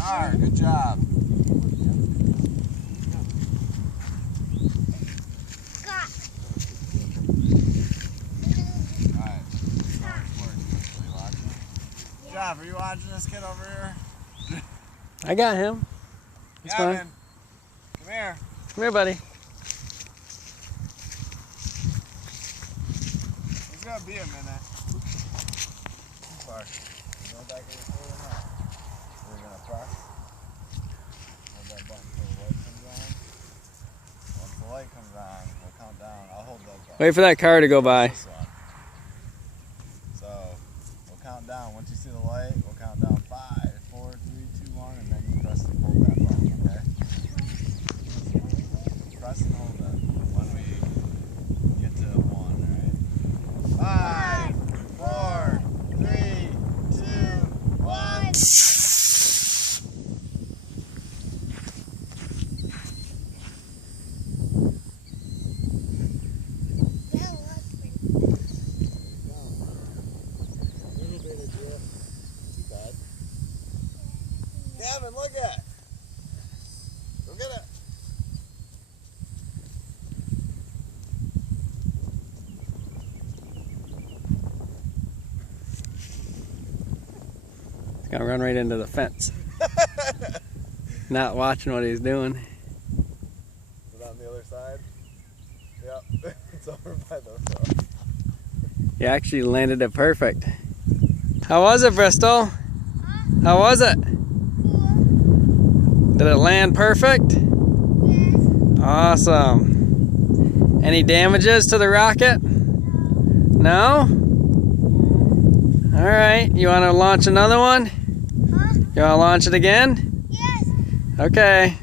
Alright, good job. Jeff, are you watching this kid over here? I got him. It's fine. Come here. Come here, buddy. It's gonna be a minute. Too far. You know back in the floor or not? We're gonna press. Hold that button until the light comes on. Once the light comes on, we'll count down. I'll hold that button. Wait for that car to go by. So we'll count down. Once you see the light, we'll count down 5, 4, 3, 2, 1, and then you press and hold that button, okay? Press and hold it when we get to 1, alright? 5, 4, 3, 2, 1. Gavin, look at it. Go get it. He's gonna run right into the fence. Not watching what he's doing. Is it on the other side? Yep. It's over by the road. You actually landed it perfect. How was it, Bristol? How was it? Did it land perfect? Yes. Awesome. Any damages to the rocket? No? Alright, you want to launch another one? Huh? You want to launch it again? Yes. Okay.